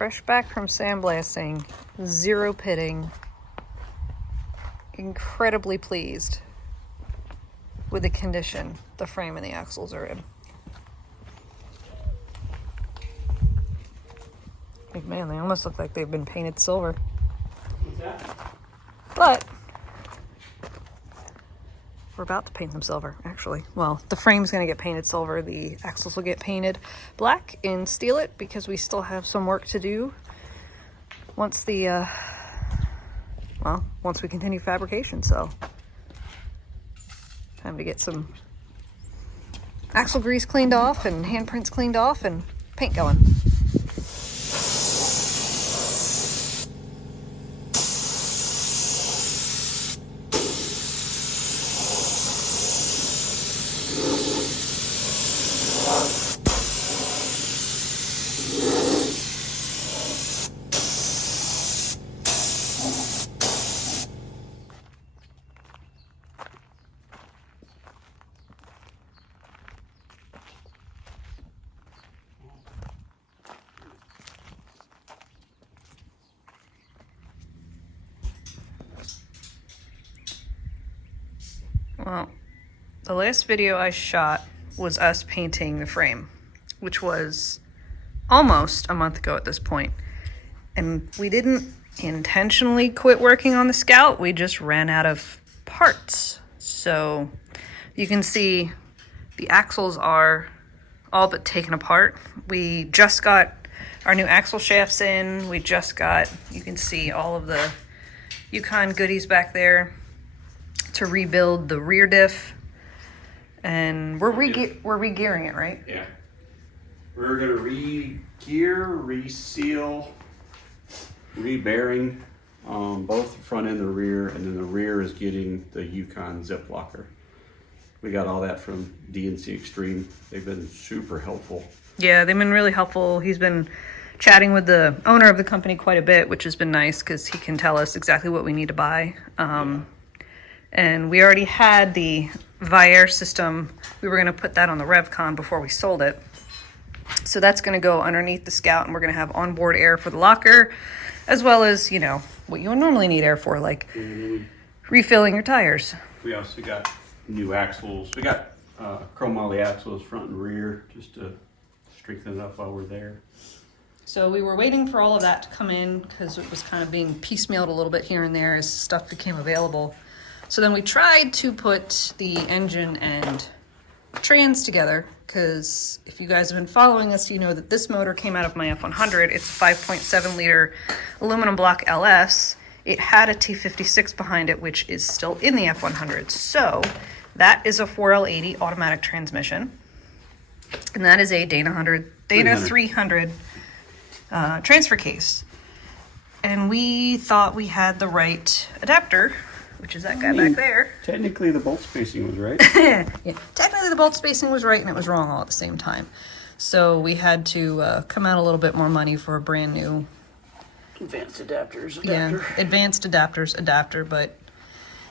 Fresh back from sandblasting, 0 pitting. Incredibly pleased with the condition the frame and the axles are in. Like, man, they almost look like they've been painted silver. What's that? But we're about to paint them silver, actually. Well, the frame's going to get painted silver. The axles will get painted black and steel it because we still have some work to do once the, once we continue fabrication. So time to get some axle grease cleaned off and handprints cleaned off and paint going. Well, the last video I shot was us painting the frame, which was almost a month ago at this point. And we didn't intentionally quit working on the Scout, we just ran out of parts. So you can see the axles are all but taken apart. We just got our new axle shafts in. We just got, you can see all of the Yukon goodies back there to rebuild the rear diff, and we're re-gearing it, right? Yeah. We're gonna re-gear, re-seal, re-bearing both the front and the rear, and then the rear is getting the Yukon zip locker. We got all that from DNC Extreme. They've been super helpful. Yeah, they've been really helpful. He's been chatting with the owner of the company quite a bit, which has been nice because he can tell us exactly what we need to buy. And we already had the Viair system. We were going to put that on the RevCon before we sold it. So that's going to go underneath the Scout, and we're going to have onboard air for the locker, as well as, you know, what you would normally need air for, like refilling your tires. We also got new axles. We got chrome moly axles front and rear just to strengthen it up while we're there. So we were waiting for all of that to come in because it was kind of being piecemealed a little bit here and there as stuff became available. So then we tried to put the engine and trans together, because if you guys have been following us, you know that this motor came out of my F100. It's a 5.7 liter aluminum block LS. It had a T56 behind it, which is still in the F100. So that is a 4L80 automatic transmission. And that is a Dana 300 transfer case. And we thought we had the right adapter, which is that guy back there. Technically, the bolt spacing was right. Yeah, technically the bolt spacing was right, and it was wrong all at the same time. So we had to come out a little bit more money for a brand new Advanced adapter. Yeah, advanced adapter, but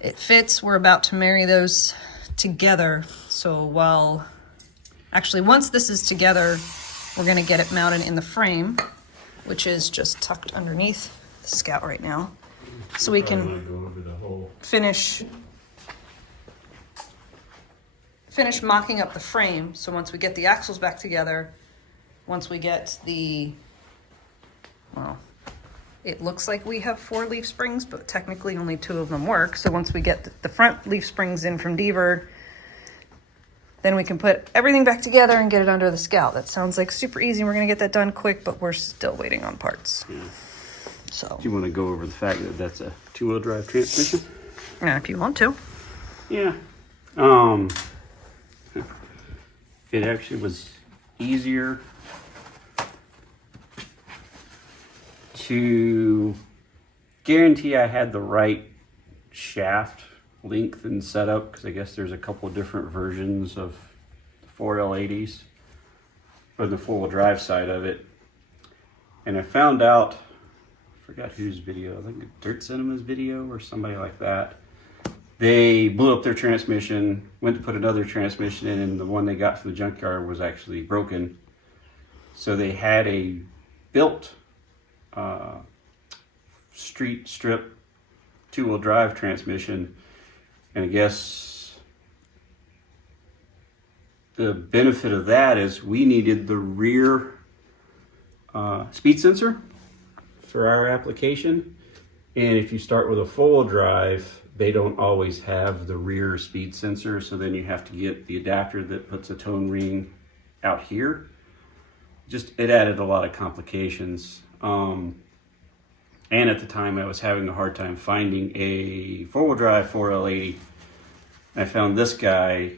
it fits. We're about to marry those together. So once this is together, we're gonna get it mounted in the frame, which is just tucked underneath the Scout right now. So we can finish mocking up the frame. So once we get the axles back together, once we get it looks like we have 4 leaf springs, but technically only 2 of them work. So once we get the front leaf springs in from Deaver, then we can put everything back together and get it under the Scout. That sounds like super easy. We're gonna get that done quick, but we're still waiting on parts. Yeah. So. Do you want to go over the fact that that's a 2-wheel drive transmission? Yeah, if you want to. Yeah. It actually was easier to guarantee I had the right shaft length and setup, because I guess there's a couple of different versions of the 4L80s for the 4-wheel drive side of it. And I found out, I forgot whose video, I think Dirt Cinema's video or somebody like that. They blew up their transmission, went to put another transmission in, and the one they got from the junkyard was actually broken. So they had a built street strip 2-wheel drive transmission, and I guess the benefit of that is we needed the rear speed sensor for our application, and if you start with a 4-wheel drive, they don't always have the rear speed sensor, so then you have to get the adapter that puts a tone ring out here. Just, it added a lot of complications. And at the time I was having a hard time finding a 4-wheel drive 4L80. I found this guy.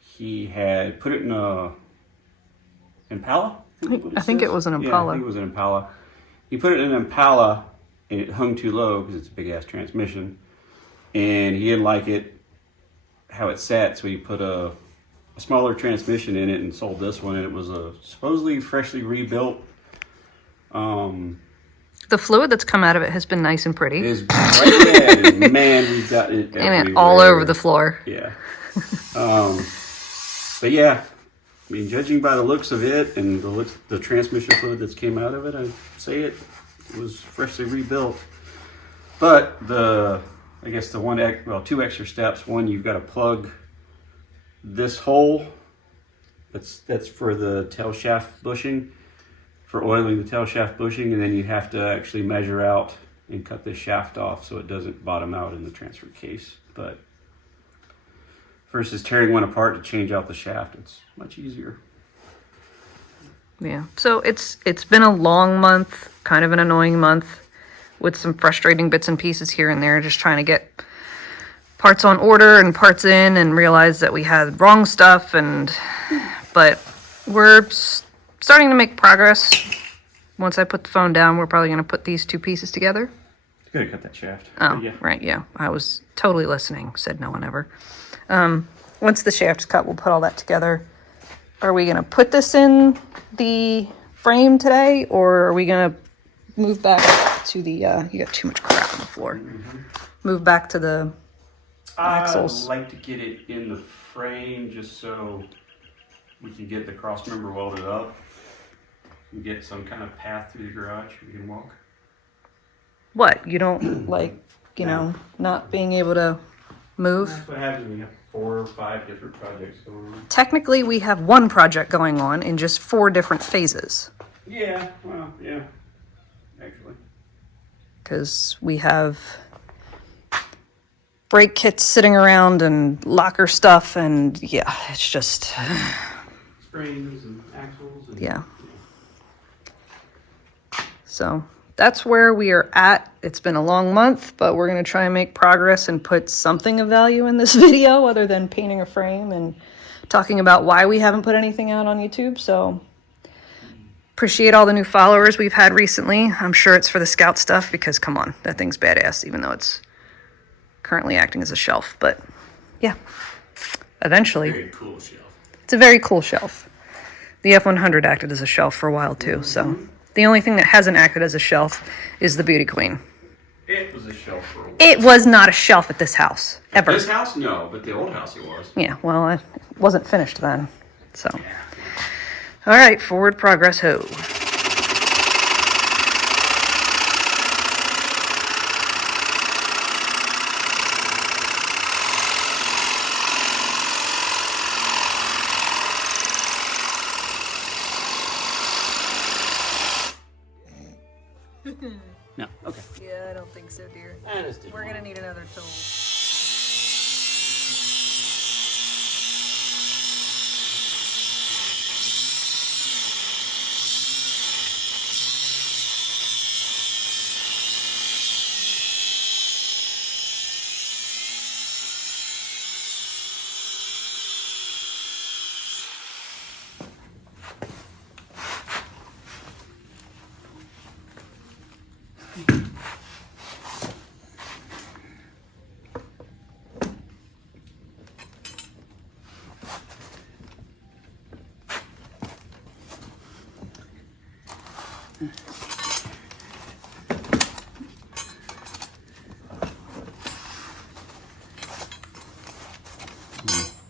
He had put it in a Impala. I think it was an Impala. Yeah, I think it was an Impala. He put it in an Impala and it hung too low because it's a big ass transmission. And he didn't like it, how it sat, so he put a smaller transmission in it and sold this one, and it was a supposedly freshly rebuilt. The fluid that's come out of it has been nice and pretty. It is right there, and man, we've got it and it all over the floor. Yeah. But yeah, I mean, judging by the looks of it and the transmission fluid that's came out of it, I'd say it was freshly rebuilt. But I guess two extra steps. One, you've got to plug this hole. That's for the tail shaft bushing, for oiling the tail shaft bushing, and then you have to actually measure out and cut this shaft off so it doesn't bottom out in the transfer case. But versus tearing one apart to change out the shaft, it's much easier. Yeah. So it's been a long month, kind of an annoying month, with some frustrating bits and pieces here and there, just trying to get parts on order and parts in, and realize that we had wrong stuff, but we're starting to make progress. Once I put the phone down, we're probably going to put these two pieces together. It's good to cut that shaft. Oh, yeah. Right, yeah. I was totally listening, said no one ever. Once the shaft's cut, we'll put all that together. Are we going to put this in the frame today, or are we going to move back to the, you got too much crap on the floor. Mm-hmm. Move back to the axles. I'd like to get it in the frame just so we can get the cross member welded up and get some kind of path through the garage we can walk. What? You don't like, not being able to move? That's what happens when you have 4 or 5 different projects going on. Technically, we have one project going on in just 4 different phases. Yeah, well, yeah, actually. Because we have brake kits sitting around and locker stuff, and yeah, it's just... Springs and axles. And, yeah. So that's where we are at. It's been a long month, but we're going to try and make progress and put something of value in this video other than painting a frame and talking about why we haven't put anything out on YouTube. So appreciate all the new followers we've had recently. I'm sure it's for the Scout stuff because, come on, that thing's badass, even though it's currently acting as a shelf. But yeah, eventually. Very cool shelf. It's a very cool shelf. The F100 acted as a shelf for a while too, so the only thing that hasn't acted as a shelf is the Beauty Queen. It was a shelf for a while. It was not a shelf at this house, ever. This house? No, but the old house it was. Yeah, well, it wasn't finished then, so. All right, forward progress, ho. No, okay. Yeah, I don't think so, dear. We're gonna need another tool.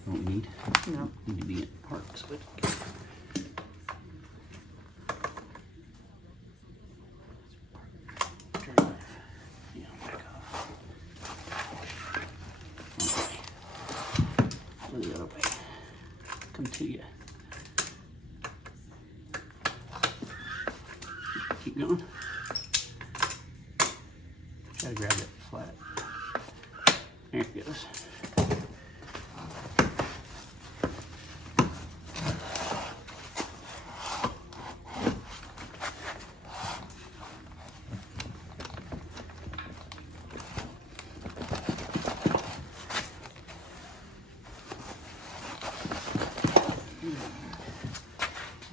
Don't need. No. Need to be in parts. to you. Keep going. Try to grab it flat. There it goes.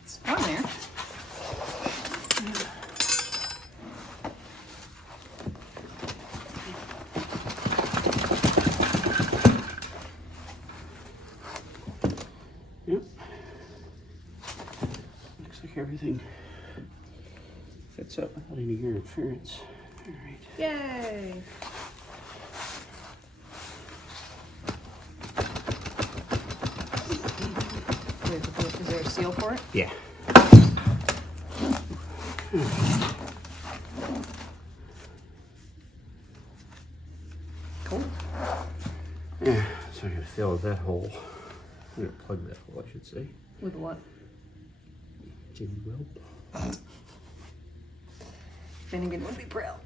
It's on there. Yep. Looks like everything fits up without any interference. All right. Yay! Is there a seal for it? Yeah. Cool. Yeah, so I'm gonna fill that hole. I'm gonna plug that hole, I should say. With what? Jimmy weld. Finnegan would be proud.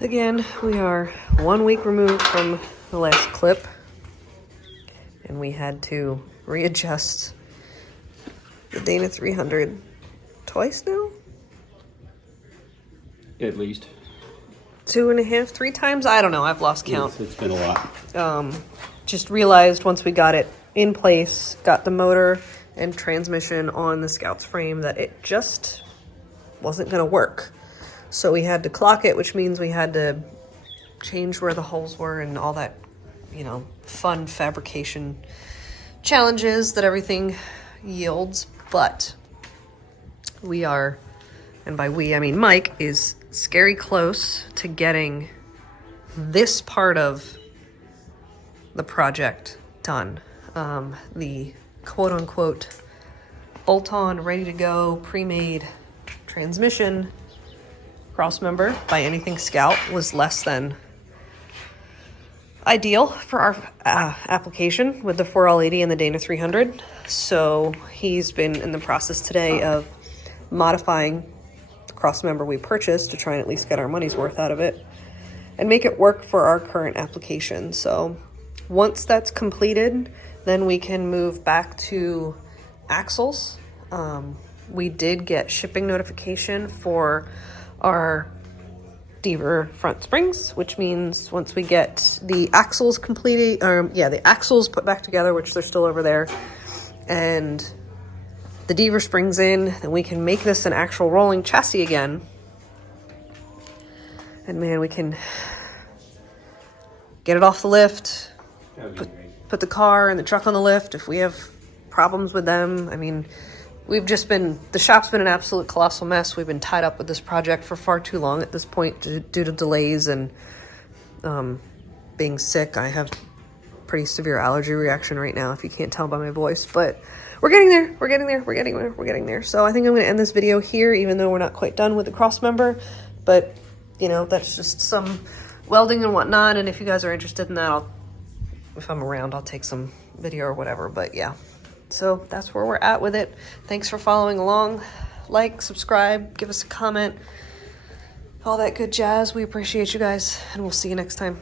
Again, we are 1 week removed from the last clip, and we had to readjust the Dana 300 twice now? At least. 2.5, 3 times? I don't know, I've lost count. It's been a lot. Just realized once we got it in place, got the motor and transmission on the Scout's frame, that it just wasn't gonna work. So we had to clock it, which means we had to change where the holes were and all that, you know, fun fabrication challenges that everything yields. But we are, and by we, I mean Mike, is scary close to getting this part of the project done. The quote-unquote bolt-on, ready-to-go, pre-made transmission crossmember by Anything Scout was less than ideal for our application with the 4L80 and the Dana 300. So he's been in the process today of modifying the crossmember we purchased to try and at least get our money's worth out of it and make it work for our current application. So once that's completed, then we can move back to axles. We did get shipping notification for our Deaver front springs, which means once we get the axles completed, the axles put back together, which they're still over there, and the Deaver springs in, then we can make this an actual rolling chassis again. And man, we can get it off the lift, put the car and the truck on the lift if we have problems with them. I mean, the shop's been an absolute colossal mess. We've been tied up with this project for far too long at this point due to delays and being sick. I have pretty severe allergy reaction right now, if you can't tell by my voice, but we're getting there. We're getting there. So I think I'm going to end this video here, even though we're not quite done with the cross member, but you know, that's just some welding and whatnot. And if you guys are interested in that, if I'm around, I'll take some video or whatever, but yeah. So that's where we're at with it. Thanks for following along. Like, subscribe, give us a comment, all that good jazz. We appreciate you guys, and we'll see you next time.